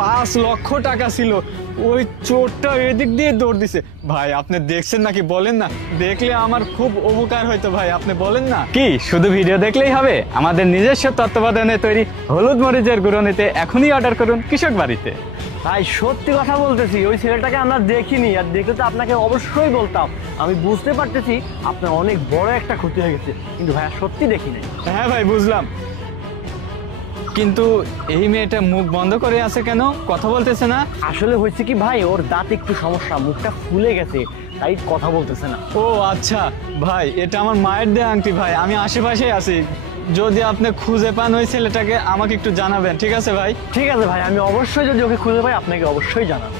5 লক্ষ টাকা ছিল। ওই চোরটা এদিক দিয়ে দৌড় দিছে। ভাই আপনি দেখছেন নাকি বলেন না, দেখলে আমার খুব উপকার হইতো ভাই, আপনি বলেন না। কি শুধু ভিডিও দেখলেই হবে? আমাদের নিজস্ব তত্ত্বাবধানে তৈরি হলুদ মরিচের গুঁড়ো নিতে এখনই অর্ডার করুন কৃষক বাড়িতে। ভাই সত্যি কথা বলতেছি, ওই ছেলেটাকে আমরা দেখিনি, আর দেখলে তো আপনাকে অবশ্যই বলতাম। আমি বুঝতে পারতেছি আপনার অনেক বড় একটা ক্ষতি হয়ে গেছে, কিন্তু ভাইয়া সত্যি দেখি নাই। হ্যাঁ ভাই বুঝলাম, কিন্তু এই মেয়েটা মুখ বন্ধ করে আছে কেন? কথা বলতেছে না? আসলে হয়েছে কি ভাই, ওর দাঁত একটু সমস্যা, মুখটা ফুলে গেছে, তাই কথা বলতেছে না। ও আচ্ছা ভাই, এটা আমার মায়ের দেয়া আংটি ভাই, আমি আশেপাশেই আছি। যদি আপনি খুঁজে পান ওই ছেলেটাকে আমাকে একটু জানাবেন, ঠিক আছে ভাই? ঠিক আছে ভাই, আমি অবশ্যই যদি ওকে খুঁজে পাই আপনাকে অবশ্যই জানাবো।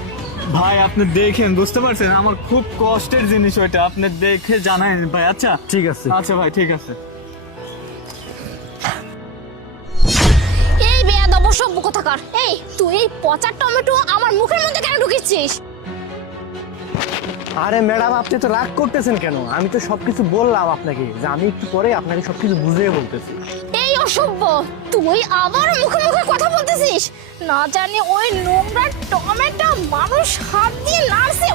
ভাই আপনি দেখেন, বুঝতে পারছেন আমার খুব কষ্টের জিনিস ওইটা, আপনি দেখে জানাই ভাই। আচ্ছা ঠিক আছে। আচ্ছা ভাই ঠিক আছে। এই বেয়াদব সভ্য কোথাকার! এই তুই এই পচা টমেটো আমার মুখের মধ্যে কেন ঢুকিয়েছিস? আরে ম্যাডাম, আপনি তো রাগ করতেছেন কেন? আমি তো সবকিছু বললাম আপনাকে, যে আমি একটু পরে আপনাকে সবকিছু বুঝিয়ে বলতেছি। এই অসভ্য, তুই আবার মুখে মুখে কথা বলতেছিস? না জানি ওই নোংরা টমেটো মানুষ হাত দিয়ে নাড়ছে।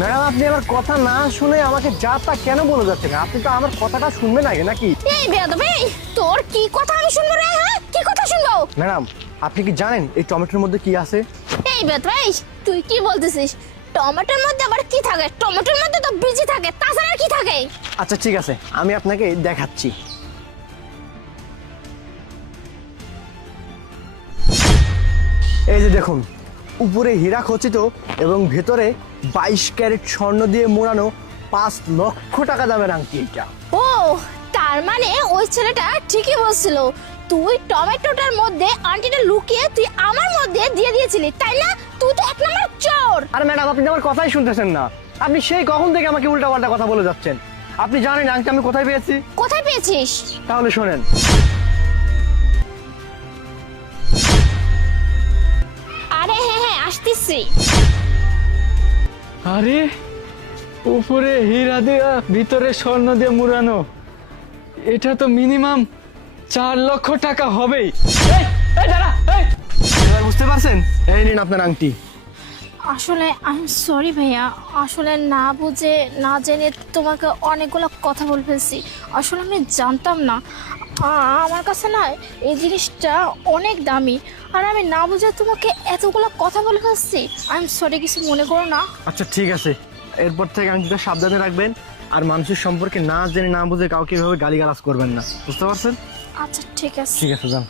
ম্যাডাম, আপনি আমার কথা না শুনে আমাকে যা তা কেন বলে যাচ্ছেন? আপনি তো আমার কথাটা শুনবেন আগে নাকি? এই বেয়াদব, এই তোর কি কথা আমি শুনবো রে? হ্যাঁ, কি কথা শুনবো? ম্যাডাম, আপনি কি জানেন এই টমেটোর মধ্যে কি আছে? এই বেয়াদব, এই তুই কি বলতেছিস? টমেটোর মধ্যে আবার কি থাকে? টমেটোর মধ্যে তো বীজ থাকে, তাছাড়া আর কি থাকে? আচ্ছা ঠিক আছে, আমি আপনাকে দেখাচ্ছি। এই যে দেখুন, উপরে হীরা খচিত এবং ভেতরে 22 ক্যারেট স্বর্ণ দিয়ে মোড়ানো 5 লক্ষ টাকা দামের আংটি এটা। ও, তার মানে ওই ছেলেটা ঠিকই বলছিল, তুই টমেটোটার মধ্যে আন্টিটা লুকিয়ে তুই আমার মধ্যে দিয়ে দিয়েছিলি, তাই না? তুই তো 1 নম্বর চোর। আরে ম্যাডাম, আপনি আমার কথাই শুনতেছেন না। আপনি সেই কখন থেকে আমাকে উল্টাপাল্টা কথা বলে যাচ্ছেন। আপনি জানেন আংটি আমি কোথায় পেয়েছি? কোথায় পেয়েছিস? তাহলে শোনেন। আরে হ্যাঁ হ্যাঁ, আসতেছি। আরে উপরে হীরা দেয়া ভিতরে স্বর্ণ দিয়ে মুড়ানো, এটা তো মিনিমাম 4 লক্ষ টাকা হবেই। এবার বুঝতে পারছেন? এই নিন আপনার আংটি। আসলে আই এম সরি ভাইয়া, আসলে না বুঝে না জেনে তোমাকে অনেকগুলো কথা বলে ফেলছি। আসলে আমি জানতাম না, আমার কাছে না এই জিনিসটা অনেক দামি, আর আমি না বুঝে তোমাকে এতগুলো কথা বলে ফেলছি। আই এম সরি, কিছু মনে করো না। আচ্ছা ঠিক আছে, এরপর থেকে আংটিটা সাবধানে রাখবেন, আর মানুষের সম্পর্কে না জেনে না বুঝে কাউকে এভাবে গালিগালাজ করবেন না, বুঝতে পারছেন? আচ্ছা ঠিক আছে। ঠিক আছে, যান।